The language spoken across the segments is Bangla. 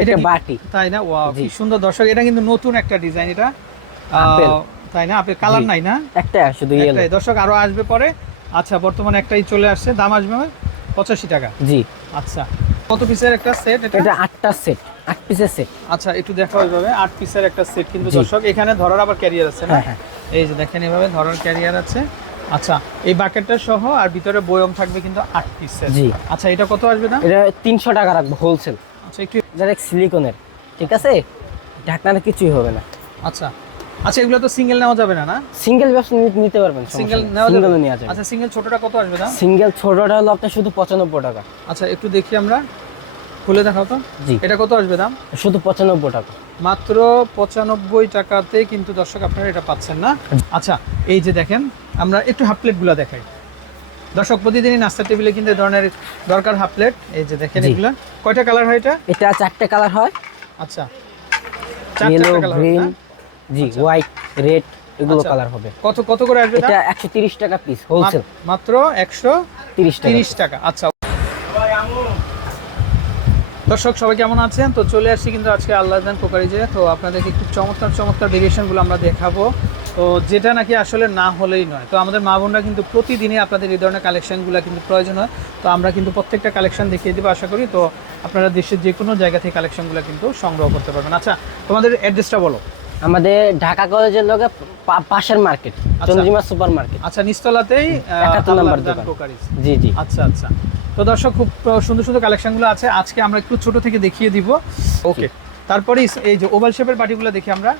এটা বাটি। তাই না? ওয়াও কি সুন্দর দর্শক এটা কিন্তু নতুন একটা ডিজাইন এটা তাই না? আপেল কালার নাই না? একটা শুধু ইয়েলো দর্শক আরও আসবে পরে। আচ্ছা বর্তমানে একটাই চলে আসছে। দাম আসবে পঁচাশি টাকা। জি। আচ্ছা কত পিসের একটা সেট এটা? এটা আটটা সেট আট পিসের সেট। আচ্ছা একটু দেখা ওইভাবে। আট পিসের একটা সেট কিন্তু দর্শক এখানে ধরার আবার ক্যারিয়ার আছে না? হ্যাঁ হ্যাঁ। এই যে দেখেন এভাবে ধরার ক্যারিয়ার আছে। আচ্ছা এই বাকেটটা সহ আর ভিতরে বয়ম থাকবে কিন্তু আট পিসের। জি। আচ্ছা এটা কত আসবে না এটা তিনশো টাকা রাখব হোলসেল যারা সিলিকনের ঠিক আছে? ঢাকনাটা কিছুই হবে না। আচ্ছা। আচ্ছা এগুলো তো সিঙ্গেল নেওয়া যাবে না না? সিঙ্গেল ব্যবসা নিতে পারবেন সিঙ্গেল নেওয়া যাবে? নেওয়া যাবে। আচ্ছা সিঙ্গেল ছোটটা কত আসবে না সিঙ্গেল ছোটটা হলো আপনার শুধু পঁচানব্বই টাকা। আচ্ছা একটু দেখি আমরা। খুলে দেখাও তো। জি। এটা কত আসবে দাম? শুধু পঁচানব্বই টাকা। মাত্র পঁচানব্বই টাকাতে কিন্তু দর্শক আপনারা এটা পাচ্ছেন না। আচ্ছা এই যে দেখেন আমরা একটু হাফ প্লেটগুলো দেখাই। দর্শক প্রতিদিনই নাস্তা টেবিলে কিন্তু ধরনের দরকার হাফ প্লেট। এই যে দেখেন। এগুলা। কয়টা কালার হয় এটা? এটা চারটে কালার হয়। আচ্ছা। ইয়েলো গ্রিন জি হোয়াইট রেড এগুলো আচ্ছা। কালার হবে। কত কত করে আসবে এটা? একশো তিরিশ টাকা পিস হোলসেল মাত্র একশো তিরিশ টাকা। তিরিশ টাকা। আচ্ছা। দর্শক সবাই কেমন আছেন? তো চলে আসছি কিন্তু আজকে আল্লাহ আল্লাহদান কোকারিজে। তো আপনাদেরকে একটু চমৎকার চমৎকার ভেরিয়েশনগুলো আমরা দেখাবো। তো যেটা নাকি আসলে না হলেই নয়। তো আমাদের মা বোনরা কিন্তু প্রতিদিনই আপনাদের এই ধরনের কালেকশনগুলো কিন্তু প্রয়োজন হয়। তো আমরা কিন্তু প্রত্যেকটা কালেকশন দেখিয়ে দেবো আশা করি। তো আপনারা দেশের যে কোনো জায়গা থেকে কালেকশনগুলো কিন্তু সংগ্রহ করতে পারবেন। আচ্ছা তোমাদের অ্যাড্রেসটা বলো। আমাদের ঢাকা কলেজের লগে পাশের মার্কেট চন্দ্রিমা সুপার মার্কেট। আচ্ছা নিস্তলাতেই একাত্তর নম্বর দোকান। জি জি। আচ্ছা আচ্ছা। তো দর্শক খুব সুন্দর সুন্দর কালেকশনগুলো আছে। আজকে আমরা একটু ছোট থেকে দেখিয়ে দিব। ওকে। তারপরে এই যে ওভাল শেপের বাটিগুলো দেখি আমরা।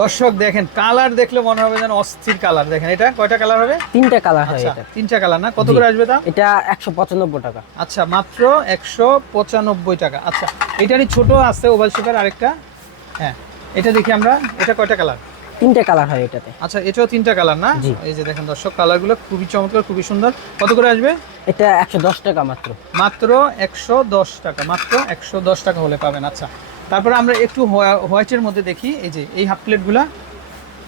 দর্শক দেখেন কালার দেখলে মনে হবে যেন অস্থির কালার। দেখেন এটা কয়টা কালার হবে? তিনটা কালার হয় আচ্ছা এটা। তিনটা কালার না? কত করে আসবে দাম? এটা একশো পঁচানব্বই টাকা। আচ্ছা মাত্র একশো পঁচানব্বই টাকা। আচ্ছা এটারই ছোট আছে ওভাল শেপের আরেকটা। হ্যাঁ এটা দেখি আমরা এটা কয়টা কালার? তিনটা কালার হয় এটাতে। আচ্ছা এটাও তিনটা কালার না? এই যে দেখেন দর্শক কালারগুলো খুবই চমৎকার খুবই সুন্দর। কত করে আসবে? এটা একশো দশ টাকা মাত্র। মাত্র একশো দশ টাকা মাত্র একশো দশ টাকা হলে পাবেন। আচ্ছা তারপরে আমরা একটু হোয়া- হোয়াইটের মধ্যে দেখি এই যে এই হাফ প্লেটগুলা।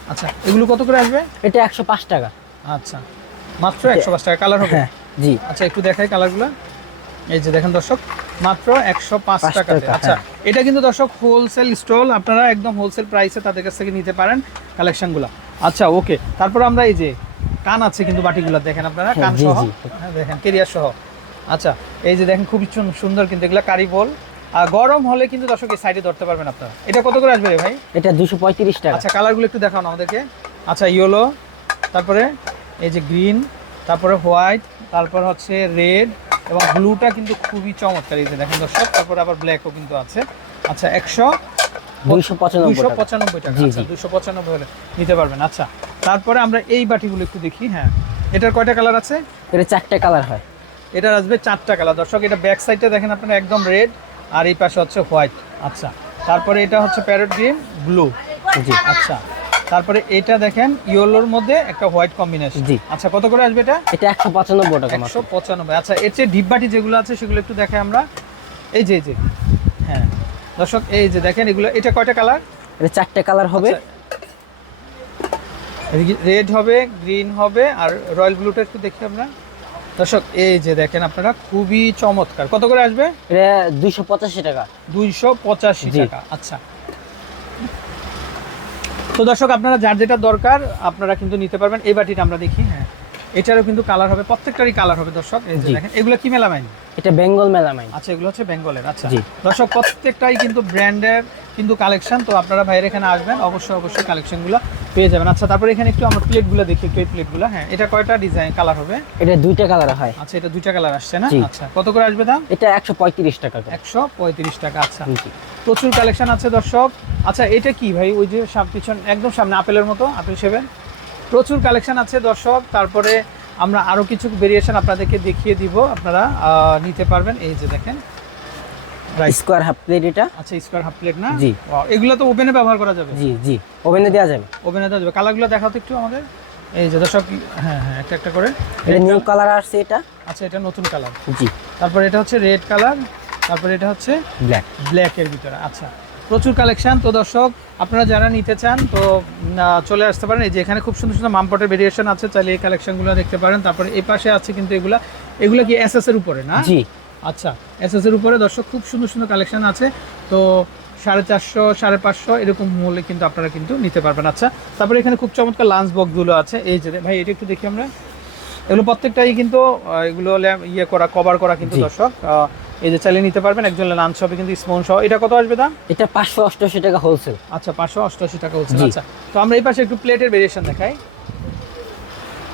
আচ্ছা এগুলো কত করে আসবে? এটা একশো পাঁচ টাকা। আচ্ছা মাত্র একশো পাঁচ টাকা কালার হবে? হ্যাঁ জি। আচ্ছা একটু দেখাই কালারগুলো। এই যে দেখেন দর্শক মাত্র একশো পাঁচ টাকাতে। টাকা, আচ্ছা হ্যাঁ। এটা কিন্তু দর্শক হোলসেল স্টল আপনারা একদম হোলসেল প্রাইসে তাদের কাছ থেকে নিতে পারেন কালেকশনগুলো আচ্ছা ওকে তারপর আমরা এই যে কান আছে কিন্তু বাটিগুলো দেখেন আপনারা হ্যাঁ, কান সহ। হ্যাঁ, দেখেন কেরিয়ার সহ। আচ্ছা এই যে দেখেন খুবই সুন্দর কিন্তু এগুলো কারি বল। গরম হলে কিন্তু দর্শক এই সাইডে ধরতে পারবেন আপনারা। এটা কত করে আসবে রে ভাই? এটা দুশো পঁয়ত্রিশ টাকা। আচ্ছা কালারগুলো একটু দেখাও না আমাদেরকে। আচ্ছা ইয়েলো তারপরে এই যে গ্রিন তারপরে হোয়াইট তারপর হচ্ছে রেড এবং ব্লুটা কিন্তু খুবই চমৎকার এই যে দেখেন দর্শক তারপরে আবার ব্ল্যাকও কিন্তু আছে। আচ্ছা একশো দুইশো পঁচানব্বই টাকা। আচ্ছা দুশো পঁচানব্বই হলে নিতে পারবেন। আচ্ছা তারপরে আমরা এই বাটিগুলো একটু দেখি হ্যাঁ। এটার কয়টা কালার আছে? এটা চারটে কালার হয়। এটার আসবে চারটা কালার দর্শক এটা ব্যাক সাইডটা দেখেন আপনারা একদম রেড আর এই পাশে হচ্ছে হোয়াইট। আচ্ছা তারপরে এটা হচ্ছে প্যারট গ্রিন ব্লু। জি। আচ্ছা তারপরে এটা দেখেন ইয়েলোর মধ্যে একটা হোয়াইট কম্বিনেশন। জি। আচ্ছা কত করে আসবে এটা? এটা একশো পঁচানব্বই টাকা মাত্র। একশো পঁচানব্বই। আচ্ছা এর চেয়ে ডিব্বাটি যেগুলো আছে সেগুলো একটু দেখাই আমরা। এই যে এই যে। হ্যাঁ। দর্শক এই যে দেখেন এগুলো এটা কয়টা কালার? এটা চারটে কালার হবে। রেড হবে গ্রিন হবে আর রয়্যাল ব্লুটা একটু দেখি আমরা। দর্শক এই যে দেখেন আপনারা খুবই চমৎকার। কত করে আসবে? দুইশো পঁচাশি টাকা। দুইশো পঁচাশি টাকা আচ্ছা। তো দর্শক আপনারা যার যেটা দরকার আপনারা কিন্তু নিতে পারবেন। এই বাটিটা আমরা দেখি হ্যাঁ। এটারও কিন্তু কালার হবে প্রত্যেকটারই কালার হবে দর্শক। এই যে দেখেন এগুলো কি মেলামাইন? এটা বেঙ্গল মেলামাইন। আচ্ছা এগুলো হচ্ছে বেঙ্গলের আচ্ছা। দর্শক প্রত্যেকটাই কিন্তু ব্র্যান্ডের কিন্তু কালেকশন তো আপনারা ভাইয়ের এখানে আসবেন অবশ্যই অবশ্যই কালেকশনগুলো পেয়ে যাবেন। আচ্ছা তারপরে এখানে একটু আমরা প্লেটগুলো দেখি একটু এই প্লেটগুলো হ্যাঁ এটা কয়টা ডিজাইন কালার হবে? এটা দুইটা কালার হয়। আচ্ছা এটা দুইটা কালার আসছে না? আচ্ছা কত করে আসবে দাম? এটা একশো পঁয়ত্রিশ টাকা একশো পঁয়ত্রিশ টাকা আচ্ছা। প্রচুর কালেকশন আছে দর্শক। আচ্ছা এটা কি ভাই? ওই যে পিছন একদম সামনে আপেলের মতো আপেল সেভেন প্রচুর কালেকশন আছে দর্শক। তারপরে আমরা আরও কিছু ভেরিয়েশন আপনাদেরকে দেখিয়ে দিব। আপনারা নিতে পারবেন। এই যে দেখেন স্কোয়ার হাফ প্লেট এটা। আচ্ছা স্কোয়ার হাফ প্লেট না? জি। এগুলো তো ওভেনে ব্যবহার করা যাবে। জি জি ওভেনে দেওয়া যাবে। ওভেনে দেওয়া যাবে। কালারগুলো দেখাও তো একটু আমাদের এই যে দর্শক হ্যাঁ হ্যাঁ একটা একটা করে। এটা নিউ কালার আসছে এটা। আচ্ছা এটা নতুন কালার। জি। তারপরে এটা হচ্ছে রেড কালার তারপরে এটা হচ্ছে ব্ল্যাক ব্ল্যাকের ভিতরে। আচ্ছা প্রচুর কালেকশন। তো দর্শক আপনারা যারা নিতে চান তো চলে আসতে পারেন। এই যে এখানে খুব সুন্দর সুন্দর মামপটের ভেরিয়েশন আছে। চাইলে এই কালেকশনগুলো দেখতে পারেন। তারপরে এই পাশে আছে কিন্তু এগুলা। এগুলো কি এসএস এর উপরে না? জি। আচ্ছা এসএস এর উপরে দর্শক খুব সুন্দর সুন্দর কালেকশন আছে। তো সাড়ে চারশো সাড়ে পাঁচশো এরকম মূল্যে কিন্তু আপনারা কিন্তু নিতে পারবেন। আচ্ছা তারপরে এখানে খুব চমৎকার লাঞ্চ বক্সগুলো আছে। এই যে ভাই এটা একটু দেখি আমরা। এগুলো প্রত্যেকটাই কিন্তু এগুলো ইয়ে করা কভার করা কিন্তু দর্শক। এই যে চালিয়ে নিতে পারবেন। একজন লাঞ্চ শপে কিন্তু স্পোন সহ এটা কত আসবে দাম? এটা পাঁচশো অষ্টআশি টাকা হোলসেল আচ্ছা পাঁচশো অষ্টআশি টাকা জি। আচ্ছা তো আমরা এই পাশে একটু প্লেটের ভেরিয়েশন দেখাই।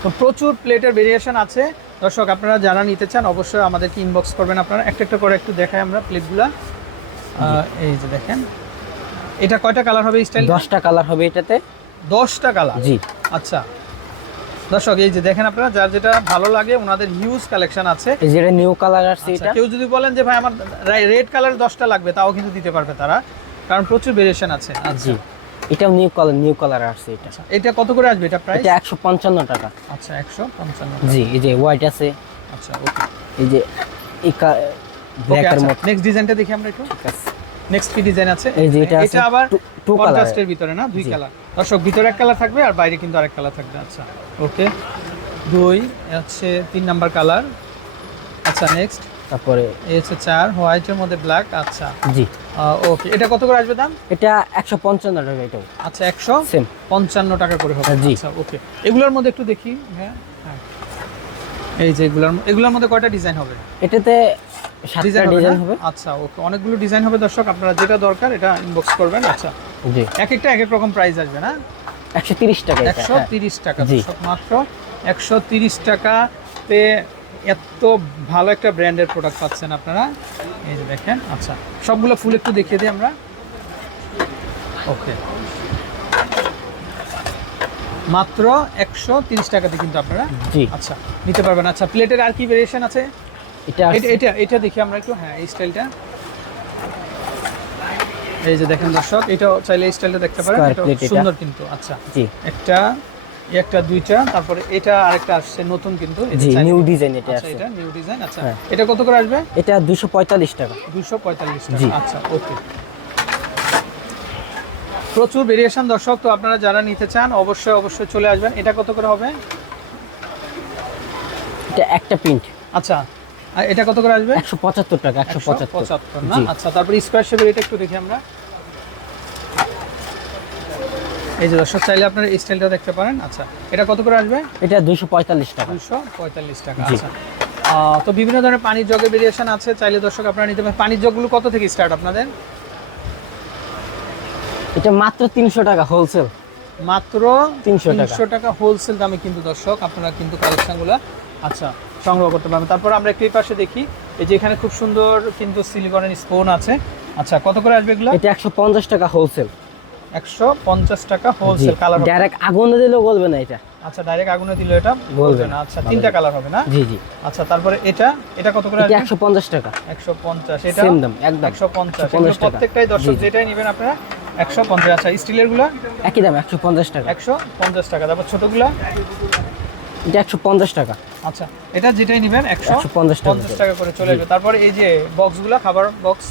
তো প্রচুর প্লেটের ভেরিয়েশন আছে। দর্শক আপনারা যারা নিতে চান অবশ্যই আমাদেরকে ইনবক্স করবেন। আপনারা একটা একটা করে একটু দেখাই আমরা প্লেটগুলা এই যে দেখেন। এটা কয়টা কালার হবে স্টাইল দশটা কালার হবে এটাতে। দশটা কালার জি। আচ্ছা। দর্শক এই যে দেখেন আপনারা যার যেটা ভালো লাগে ওনাদের হিউজ কালেকশন আছে। এই যেটা নিউ কালার আসছে আচ্ছা, এটা। কেউ যদি বলেন যে ভাই আমার রেড কালার দশটা লাগবে তাও কিন্তু দিতে পারবে তারা। কারণ প্রচুর ভেরিয়েশন আছে। আচ্ছা। জি এটাও নিউ কালার নিউ কালার আসছে এটা। আচ্ছা এটা কত করে আসবে? এটা প্রাইস এটা একশো পঞ্চান্ন টাকা। আচ্ছা একশো পঞ্চান্ন জি এই যে হোয়াইট আছে। আচ্ছা ওকে এই যে এই ব্ল্যাকের মতো। নেক্সট ডিজাইনটা দেখি আমরা একটু। ঠিক আছে। নেক্সট কি ডিজাইন আছে? এই যে এটা আছে এটা আবার টু- কন্ট্রাস্টের ভিতরে না? দুই। কালার দর্শক ভিতরে এক কালার থাকবে আর বাইরে কিন্তু আরেক কালার থাকবে। আচ্ছা ওকে দুই হচ্ছে তিন নাম্বার কালার আচ্ছা নেক্সট তারপরে এই হচ্ছে চার হোয়াইটের মধ্যে ব্ল্যাক আচ্ছা। জি। ওকে এটা কত করে আসবে দাম? এটা একশো পঞ্চান্ন টাকা এটাও আচ্ছা একশো সেম পঞ্চান্ন টাকা করে হবে। জি। আচ্ছা ওকে এগুলোর মধ্যে একটু দেখি হ্যাঁ হ্যাঁ। এই যে এগুলোর এগুলোর মধ্যে কয়টা ডিজাইন হবে? এটাতে সাতটা ডিজাইন হবে আচ্ছা ওকে অনেকগুলো ডিজাইন হবে দর্শক আপনারা যেটা দরকার এটা ইনবক্স করবেন আচ্ছা। জি। এক একটা এক এক রকম প্রাইস আসবে না? একশো তিরিশ টাকা একশো হ্যাঁ। তিরিশ টাকা দর্শক মাত্র একশো তিরিশ টাকাতে এত ভালো একটা ব্র্যান্ডের প্রোডাক্ট পাচ্ছেন আপনারা। এই যে দেখেন আচ্ছা সবগুলো ফুল একটু দেখিয়ে দিই আমরা। ওকে মাত্র একশো তিরিশ টাকাতে কিন্তু আপনারা জি। আচ্ছা নিতে পারবেন। আচ্ছা প্লেটের আর কি ভেরিয়েশন আছে? এটা এটা এটা দেখি আমরা একটু। হ্যাঁ এই স্টাইলটা এই যে দেখেন দর্শক এটা চাইলে এই স্টাইলটা দেখতে পারেন। সুন্দর কিন্তু আচ্ছা। জি। একটা একটা দুইটা তারপরে এটা আরেকটা আসছে নতুন কিন্তু। জি নিউ ডিজাইন এটা আচ্ছা আছে। এটা নিউ ডিজাইন আচ্ছা। হ্যাঁ। এটা কত করে আসবে? এটা দুশো পঁয়তাল্লিশ টাকা। দুশো পঁয়তাল্লিশ টাকা। আচ্ছা ওকে। প্রচুর ভেরিয়েশন দর্শক তো আপনারা যারা নিতে চান অবশ্যই অবশ্যই চলে আসবেন। এটা কত করে হবে? এটা একটা প্রিন্ট আচ্ছা। আর এটা কত করে আসবে? একশো পঁচাত্তর টাকা একশো একশো পঁচাত্তর পঁচাত্তর না আচ্ছা তারপরে স্কোয়ার শেপের এটা একটু দেখি আমরা। এই যে দর্শক চাইলে আপনারা এই স্টাইলটা দেখতে পারেন। আচ্ছা এটা কত করে আসবে? এটা দুশো পঁয়তাল্লিশ টাকা। দুশো পঁয়তাল্লিশ টাকা আচ্ছা। তো বিভিন্ন ধরনের পানির জগের ভেরিয়েশন আছে চাইলে দর্শক আপনারা নিতে পারেন। পানির জগগুলো কত থেকে স্টার্ট আপনাদের? এটা মাত্র তিনশো টাকা হোলসেল মাত্র 300 টাকা। তিনশো টাকা হোলসেল দামে কিন্তু দর্শক আপনারা কিন্তু কালেকশনগুলো আচ্ছা সংগ্রহ করতে পারবেন। তারপর আমরা একটু পাশে দেখি এই যে এখানে খুব সুন্দর কিন্তু সিলিকনের স্পোন আছে। আচ্ছা কত করে আসবে এগুলো? এটা একশো পঞ্চাশ টাকা হোলসেল একশো পঞ্চাশ টাকা হোলসেল কালার ডাইরেক্ট আগুন দিলেও গলবে না এটা। আচ্ছা ডাইরেক্ট আগুনে দিলে এটা না। আচ্ছা তিনটা কালার হবে না? জি জি। আচ্ছা তারপরে এটা এটা কত করে এটা আসবে? একশো পঞ্চাশ টাকা। একশো পঞ্চাশ এটা সেম দাম একদম। 150 প্রত্যেকটাই দর্শক জি, জি। যেটাই নেবেন আপনারা একশো পঞ্চাশ। আচ্ছা স্টিলেরগুলো? একই দাম একশো পঞ্চাশ টাকা। একশো পঞ্চাশ টাকা। তারপর ছোটগুলো? এটা টাকা। আচ্ছা এটা যেটাই নেবেন 150 টাকা করে। চলে তারপরে এই যে বক্সগুলো খাবার বক্স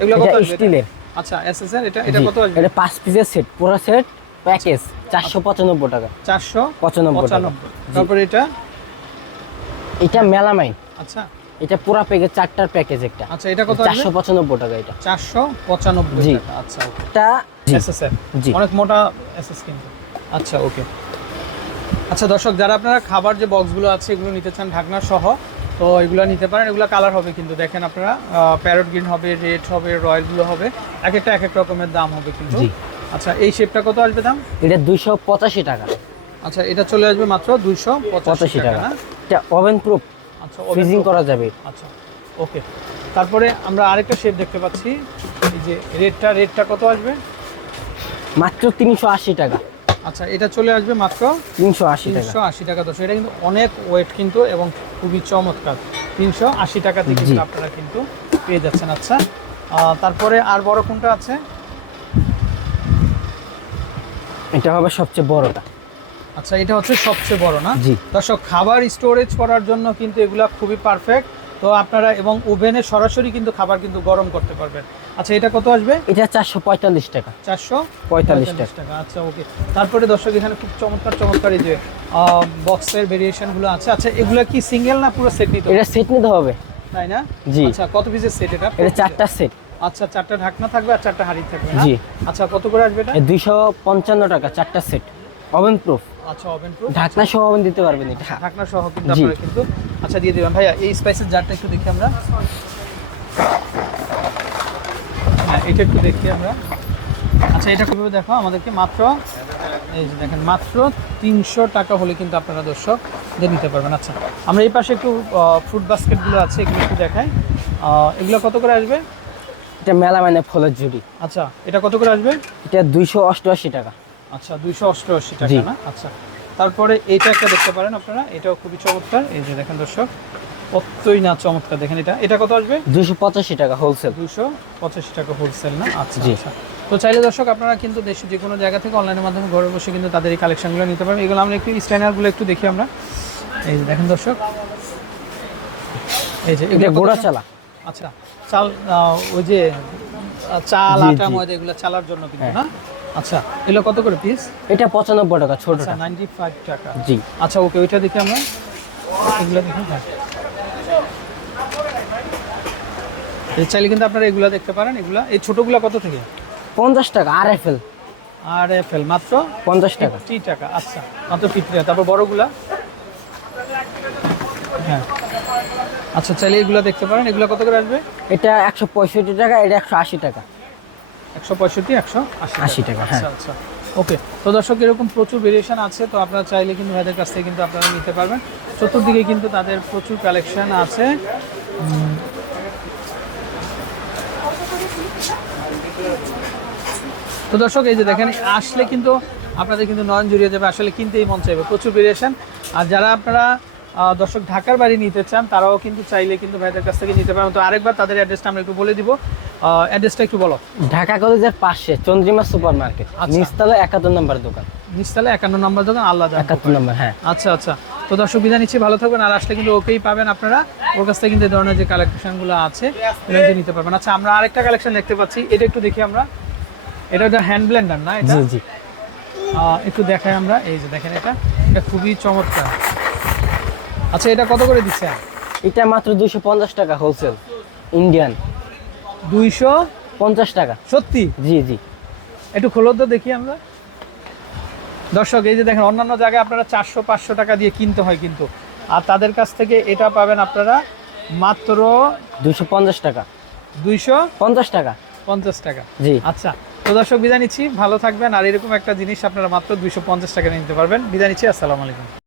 এগুলো কত স্টিলের আচ্ছা এসএসআর এটা এটা কত আসবে? এটা পাঁচ পিসের সেট পুরো সেট প্যাকেজ চারশো পঁচানব্বই টাকা। চারশো পঁচানব্বই টাকা। পঁচানব্বই। তারপরে এটা? এটা মেলামাইন আচ্ছা। এটা পুরো প্যাকেজ চারটার প্যাকেজ একটা। আচ্ছা এটা কত আসবে? চারশো পঁচানব্বই টাকা এটা। চারশো পঁচানব্বই জি। টাকা। আচ্ছা এটা এসএসআর জি। অনেক মোটা এসএস কিন্তু। আচ্ছা ওকে। আচ্ছা দর্শক যারা আপনারা খাবার যে বক্সগুলো আছে এগুলো নিতে চান ঢাকনা সহ তো এগুলো নিতে পারেন এগুলো কালার হবে কিন্তু দেখেন আপনারা প্যারট গ্রিন হবে রেড হবে রয়্যালগুলো হবে এক একটা এক এক রকমের দাম হবে কিন্তু। আচ্ছা এই শেপটা কত আসবে দাম? এটা দুইশো পঁচাশি টাকা। আচ্ছা এটা চলে আসবে মাত্র দুইশো পঁচাশি টাকা এটা ওভেন প্রুফ আচ্ছা ফ্রিজিং করা যাবে। আচ্ছা ওকে তারপরে আমরা আরেকটা শেপ দেখতে পাচ্ছি এই যে রেডটা রেডটা কত আসবে? মাত্র তিনশো আশি টাকা। আচ্ছা এটা চলে আসবে মাত্র তিনশো আশি টাকা। তিনশো আশি টাকা দশ। এটা কিন্তু অনেক ওয়েট কিন্তু এবং খুবই চমৎকার। তিনশো আশি টাকাতে কিন্তু আপনারা কিন্তু পেয়ে যাচ্ছেন। আচ্ছা তারপরে আর বড় কোনটা আছে? এটা হবে সবচেয়ে বড়টা। আচ্ছা এটা হচ্ছে সবচেয়ে বড় না? জি। দর্শক খাবার স্টোরেজ করার জন্য কিন্তু এগুলা খুবই পারফেক্ট তো আপনারা এবং ওভেনে সরাসরি কিন্তু খাবার কিন্তু গরম করতে পারবেন। আচ্ছা এটা কত আসবে? এটা চারশো পঁয়তাল্লিশ টাকা। চারশো পঁয়তাল্লিশ টাকা। টাকা আচ্ছা ওকে। তারপরে দর্শক এখানে খুব চমৎকার চমৎকার এই যে বক্সের ভেরিয়েশনগুলো আছে। আচ্ছা এগুলো কি সিঙ্গেল না পুরো সেট নিতে এটা সেট নিতে হবে। তাই না? জি। আচ্ছা কত পিসের সেট এটা? এটা চারটা সেট আচ্ছা চারটা ঢাকনা থাকবে আর চারটা হাড়ি থাকবে জি। আচ্ছা কত করে আসবে এটা? দুইশো পঞ্চান্ন টাকা চারটা সেট ওভেন প্রুফ আচ্ছা ওভেন প্রুফ ঢাকনা সহ ওভেন দিতে পারবেন এটা। ঢাকনা সহ কিন্তু। আপনারা কিন্তু আচ্ছা দিয়ে দিবেন। ভাইয়া এই স্পাইসের জারটা একটু দেখি আমরা। হ্যাঁ এটা একটু দেখি আমরা। আচ্ছা এটা কীভাবে দেখো? আমাদেরকে মাত্র এই যে দেখেন মাত্র তিনশো টাকা হলে কিন্তু আপনারা দর্শক দিয়ে নিতে পারবেন। আচ্ছা আমরা এই পাশে একটু ফ্রুট বাস্কেটগুলো আছে এগুলো একটু দেখাই। এগুলো কত করে আসবে? এটা মেলা মানে ফলের ঝুড়ি। আচ্ছা এটা কত করে আসবে? এটা দুইশো অষ্টআশি টাকা। আচ্ছা দুইশো অষ্টআশি টাকা না? আচ্ছা তারপরে এইটা একটা দেখতে পারেন আপনারা এটাও খুবই চমৎকার। এই যে দেখেন দর্শক কতই না চমৎকার দেখেন এটা। এটা কত আসবে? দুইশো পঁচাশি টাকা হোলসেল দুশো পঁচাশি টাকা হোলসেল না? আচ্ছা জি। আচ্ছা। তো চাইলে দর্শক আপনারা কিন্তু দেশে যে কোনো জায়গা থেকে অনলাইনের মাধ্যমে ঘরে বসে কিন্তু তাদের এই কালেকশনগুলো নিতে পারবেন। এগুলো আমরা একটু স্ট্যান্ডার্ডগুলো একটু দেখি আমরা। এই যে দেখেন দর্শক। এই যে এটা গোড়া চালা। আচ্ছা চাল ওই যে চাল আটা ময়দা এগুলো চালার জন্য কিন্তু হ্যাঁ। না? আচ্ছা এগুলো কত করে পিস এটা পঁচানব্বই টাকা ছোটটা আচ্ছা নাইনটি ফাইভ টাকা। জি। আচ্ছা ওকে ওইটা দেখি আমরা। এগুলো দেখি হ্যাঁ এই চাইলে কিন্তু আপনারা এগুলো দেখতে পারেন। এগুলা এই ছোটগুলো কত থেকে? পঞ্চাশ টাকা আর এফ এল আর এফ এল মাত্র পঞ্চাশ টাকা। ফিফটি টাকা আচ্ছা মাত্র ফিফটি টাকা। তারপর বড়গুলা? হ্যাঁ। আচ্ছা চাইলে এগুলো দেখতে পারেন। এগুলো কত করে আসবে? এটা একশো পঁয়ষট্টি টাকা এটা একশো আশি টাকা। একশো পঁয়ষট্টি একশো আশি টাকা, হ্যাঁ। আচ্ছা আচ্ছা। ওকে তো দর্শক এরকম প্রচুর ভেরিয়েশন আছে তো আপনারা চাইলে কিন্তু ভাইদের কাছ থেকে কিন্তু আপনারা নিতে পারবেন। চতুর্দিকে কিন্তু তাদের প্রচুর কালেকশন আছে। তো দর্শক এই যে দেখেন আসলে কিন্তু আপনাদের কিন্তু নয়ন জুড়িয়ে যাবে আসলে কিনতেই মন চাইবে প্রচুর ভেরিয়েশন আর যারা আপনারা দর্শক ঢাকার বাড়ি নিতে চান তারাও কিন্তু চাইলে কিন্তু ভাইদের কাছ থেকে নিতে পারেন। তো আরেকবার তাদের অ্যাড্রেসটা আমরা একটু বলে দিব। অ্যাড্রেসটা একটু বলো। ঢাকা কলেজের পাশে চন্দ্রিমা সুপার মার্কেট আচ্ছা। নিচতলা একাত্তর নম্বর দোকান। নিচতলা একান্ন নম্বর দোকান আল্লাহ একাত্তর নম্বর হ্যাঁ। আচ্ছা আচ্ছা। তো দর্শক বিদায় নিচ্ছি ভালো থাকবেন আর আসলে কিন্তু ওকেই পাবেন আপনারা। ওর কাছ থেকে কিন্তু এই ধরনের যে কালেকশনগুলো আছে নিতে পারবেন। আচ্ছা আমরা আরেকটা কালেকশন দেখতে পাচ্ছি এটা একটু দেখি আমরা। এটা একটা হ্যান্ড ব্লেন্ডার না এটা? জি জি। একটু দেখাই আমরা। এই যে দেখেন এটা এটা খুবই চমৎকার। আচ্ছা এটা কত করে দিচ্ছেন এটা মাত্র দুইশো পঞ্চাশ টাকা হোলসেল ইন্ডিয়ান দুইশো পঞ্চাশ টাকা। সত্যি? জি জি। একটু খোলো তো দেখি আমরা। দর্শক এই যে দেখেন অন্যান্য জায়গায় আপনারা চারশো পাঁচশো টাকা দিয়ে কিনতে হয় কিন্তু। আর তাদের কাছ থেকে এটা পাবেন আপনারা মাত্র দুইশো পঞ্চাশ টাকা। দুইশো পঞ্চাশ টাকা। পঞ্চাশ টাকা। জি। আচ্ছা তো দর্শক, বিদায় নিচ্ছি। ভালো থাকবেন। আর এরকম একটা জিনিস আপনারা মাত্র দুইশো পঞ্চাশ টাকা নিতে পারবেন। বিদায় নিচ্ছি। আসসালামু আলাইকুম।